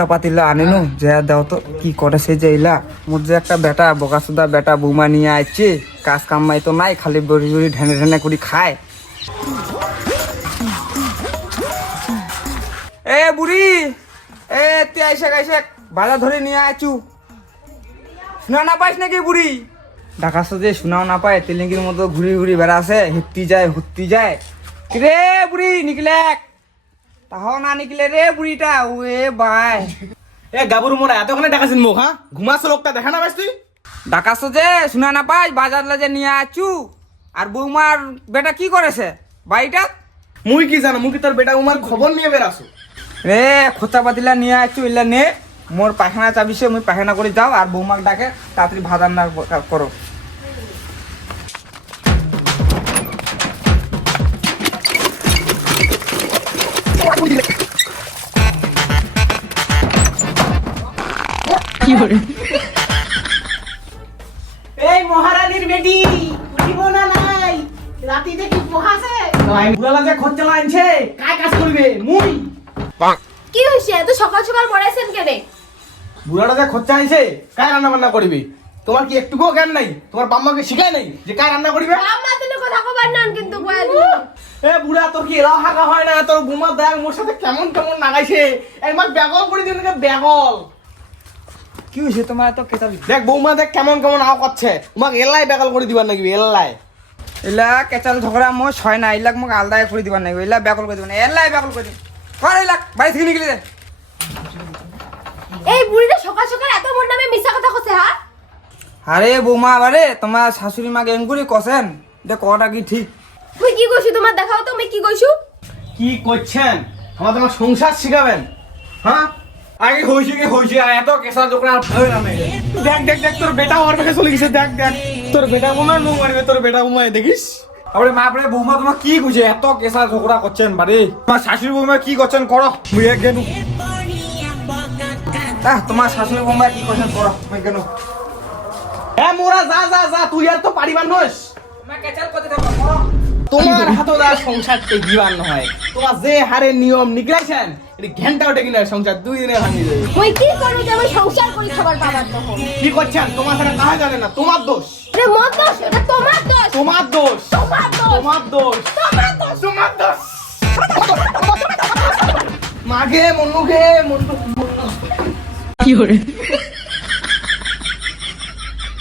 খোঁচা পাতিলা আনিনু যে দাও তো কি করে সে যে ইলা মোর যে একটা বেটা বকাসুদা বেটা বৌমা নিয়ে আইছে কাজ কামাই তো নাই খালি বড়ি বড়ি ঢেনে ঢেনে করে খায়। এ বুড়ি এ তুই আইসে আইসে বাজার ধরে নিয়ে আইছু শোনা না পাইস নাকি বুড়ি ডাকাস যে শোনাও না পায় তেলেঙ্গির মতো ঘুরি ঘুরি বেড়াছে হিত্তি যায় রে বুড়ি নিকলে তাহাও না নিকলে রে বুড়িটা ওয়ে বাই এ গাবুর মোড়া এতক্ষণে ডাকাছিস মুখ হ্যাঁ ঘুমাস লোকটা দেখা না পাইস তুই ডাকাস যে শোনা না পাই বাজার লাজে নিয়ে আছু আর বৌমার বেটা কি করেছে বাড়িটা মুই কি জানো মুই কি তোর বেটা উমার খবর নিয়ে বেরাসু রে খোঁচা পাতিলা নিয়ে আছু ইলা নে মোর পায়খানা চাবিছে মুই পায়খানা করে যাও আর বৌমাক ডাকে তাড়াতাড়ি ভাত রান্না করো। এই মহারানীর বেটি উঠিব না নাই রাতিতে কি পোহাছে বুড়ালা যে খরচা আনছে কাজ কাজ করবে মুই কি হইছে এত সকাল সকাল পড়াইছেন কেনে? বুড়াটা যে খরচা আনছে কায় রান্না বান্না করবে তোমার কি একটুকুও জ্ঞান নাই তোমার বাম্মাকে শিখায় নাই যে কায় রান্না করবে আমরা তো কথা কবার নান কিন্তু কয়া দিল। এ বুড়া তোর কি এলাও হাঁকা হয় না তোর বুমা দেখ মোর সাথে কেমন কেমন নাগাইছে একবার ব্যাগল করে দিন ব্যাগল কি হয়েছে তোমার এত কেচাল দেখ বৌমা দেখ কেমন কেমন আও করছে তোমাকে এলাই ব্যাগল করে দিবার নাকি এলাই এলা কেচাল ঝগড়া মোর ছয় না এলাক মোক আলাদাই করে দিবার নাই এলা ব্যাকল করে দিবার না এলাই ব্যাকল করে দিন কর এলাক বাড়ি থেকে নিকলি যায়। এই বুড়িটা সকাল সকাল এত মোর নামে মিছা কথা কইছে হ্যাঁ? আরে বৌমা আবারে তোমার শাশুড়ি মাকে এঙ্গুরি কছেন দে কটা কি ঠিক তুই কি কইছু তোমার দেখাও তো আমি কি কইছু? কি করছেন আমার তোমার সংসার শিখাবেন হ্যাঁ আগে হইছে এত কেসা দোকান আর ভালো না দেখ দেখ দেখ তোর বেটা ওর কাছে চলে গেছে দেখ দেখ তোর বেটা বোমায় মুখ মারবে তোর বেটা বোমায় দেখিস আরে মা পরে বৌমা তোমার কি কইছে এত কেসা ঝগড়া করছেন বাড়ি তোমার শাশুড়ি বৌমা কি করছেন করো মুই এক গেনু তোমার শাশুড়ি বৌমা কি কছেন করো মই কেন হ্যাঁ মোরা যা যা যা তুই আর তো পারিবার নস তোমার কেচাল করতে থাকো করো তোমার হাতও সংসার দিবার নহয় তোমার যে হারে নিয়ম নিকলাইছেন এটি ঘন্টা ওঠে কিনা সংসার 2 দিনে ভাঙি যাবে কই কি করু যে আমি সংসার করি খাবার পাবার তখন? কি করছেন তোমার সাথে কাজ জানে না তোমার দোষ আরে মত দোষ এটা তোমার দোষ। তোমার দোষ তোমার দোষ। তোমার দোষ তোমার দোষ। তোমার দোষ মাগে মনুকে মনু কি করে